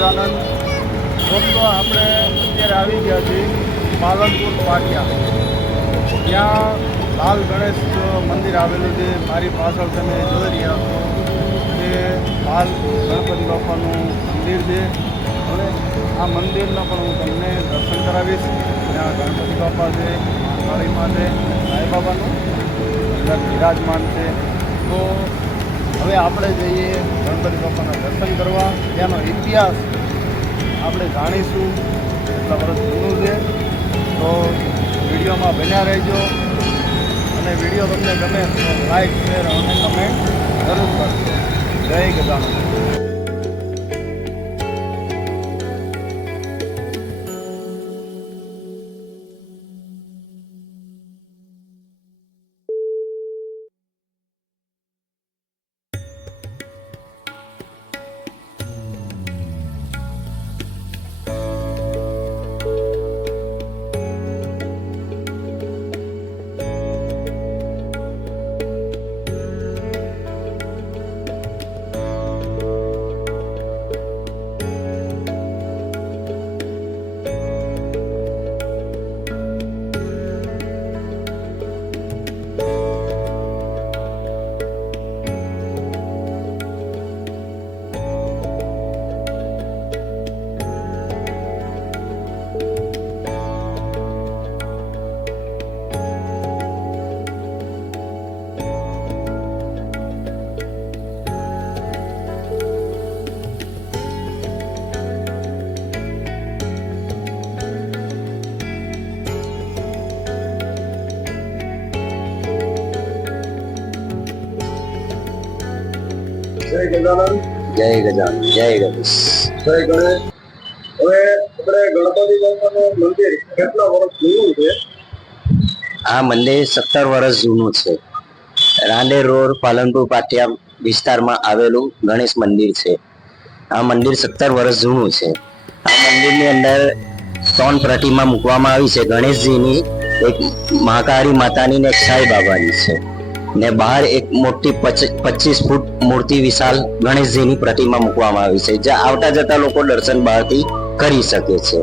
ગજાનંદ દોસ્તો, આપણે અત્યારે આવી ગયા છીએ પાલનપુર પાટિયા. ત્યાં લાલ ગણેશ મંદિર આવેલું છે. મારી પાછળ તમે જોઈ રહ્યા છો તે લાલ ગણપતિ બાપાનું મંદિર છે. અને આ મંદિરના પણ હું તમને દર્શન કરાવીશ. ત્યાં ગણપતિ બાપા છે, કાળીમાં છે, સાંઈ બાબાનું અંદર બિરાજમાન છે. તો હવે આપણે જઈએ ગણપતિ બાપાના દર્શન કરવા. ત્યાંનો ઇતિહાસ આપણે જાણીશું, કેટલા વર્ષ જૂનું છે. તો વિડીયોમાં બન્યા રહેજો અને વિડીયો તમને ગમે તો લાઈક, શેર અને કમેન્ટ જરૂર કરજો. જય ગજાનંદ. જય ગજાનંદ. જય ગજાનંદ. જય ગણેશ. જય ગણેશ. હવે આપણે ગણપતિ બાપાનું મંદિર કેટલા વર્ષ જૂનું છે? આ મંદિર 17 વર્ષ જૂનું છે. રાંદેર રોડ પાલનપુર પાટિયા વિસ્તારમાં આવેલું ગણેશ મંદિર છે. આ મંદિર 17 વર્ષ જૂનું છે. આ મંદિરની અંદર 3 પ્રતિમા મૂકવામાં આવી છે. ગણેશજીની, એક મહાકાળી માતાની ને એક સાંઈ બાબાની છે. ને બહાર એક મોટી 25 ફૂટ મૂર્તિ વિશાલ ગણેશજીની પ્રતિમા મૂકવામાં આવી છે, જ્યાં આવતા જતા લોકો દર્શન બહારથી કરી શકે છે.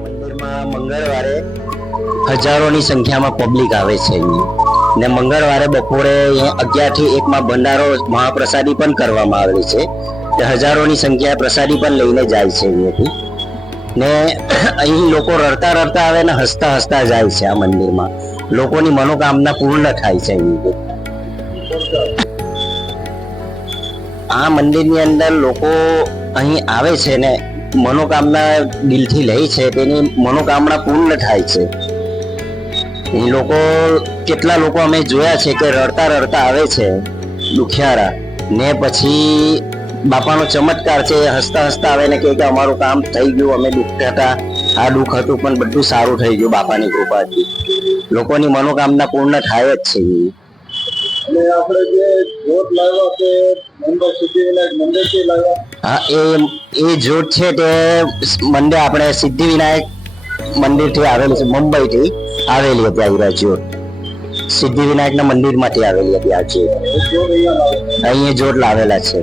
મંદિરમાં મંગળવારે હજારોની સંખ્યામાં પબ્લિક આવે છે ને મંગળવારે બપોરે 11 થી 1 માં ભંડારો મહાપ્રસાદી પણ કરવામાં આવેલી છે. હજારોની સંખ્યા પ્રસાદી પણ લઈને જાય છે અહીંયાથી. ને અહીં લોકો રડતા રડતા આવે ને હસતા હસતા જાય છે. આ મંદિરમાં લોકોની મનોકામના પૂર્ણ થાય છે. આ મંદિરની અંદર લોકો અહીં આવે છે ને મનોકામના દિલથી લે છે, તેની મનોકામના પૂર્ણ થાય છે. અહીં લોકો, કેટલા લોકો અમે જોયા છે કે રડતા રડતા આવે છે દુખિયારા, ને પછી બાપાનો ચમત્કાર છે, હસતા હસતા આવે ને કે અમારું કામ થઈ ગયું, અમે દુખતા હતા, આ દુઃખ હતું પણ બધું સારું થઈ ગયું બાપાની કૃપાથી. લોકોની મનોકામના પૂર્ણ થાય જ છે. અને આપણે જે જોત લાવ્યા છે મુંબઈ સિદ્ધિવિનાયક મંદિરથી લાવ્યા. હા, એ જોત છે તે મંદિર આપણે સિદ્ધિવિનાયક મંદિરથી આવેલી છે. મુંબઈથી આવેલી હતી આ જોત. સિદ્ધિવિનાયકના મંદિરમાંથી આવેલી હતી આ જોત. અહીંયા જોત લાવેલા છે.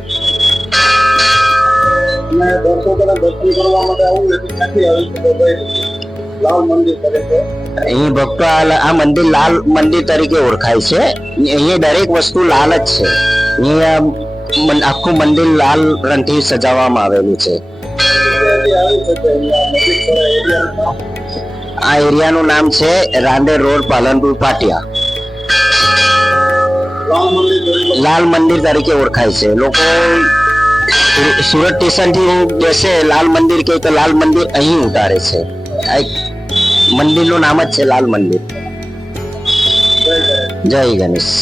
દર્શકોને દર્શન કરવા માટે આવવું હોય તો ક્યાંથી આવી શકે? લાલ મંદિર તરીકે અહીં ભક્તો આ મંદિર લાલ મંદિર તરીકે ઓળખાય છે. અહીંયા દરેક વસ્તુ લાલ જ છે. અહીંયા આખું મંદિર લાલ રંગથી સજાવવામાં આવેલું છે. આ એરિયાનું નામ છે રાંદેર રોડ પાલનપુર પાટિયા. લાલ મંદિર તરીકે ઓળખાય છે. લોકો સુરત સ્ટેશન થી બેસે લાલ મંદિર કે તો લાલ મંદિર અહીં ઉતારે છે. મંદિર નું નામ જ છે લાલ મંદિર. જય ગણેશ.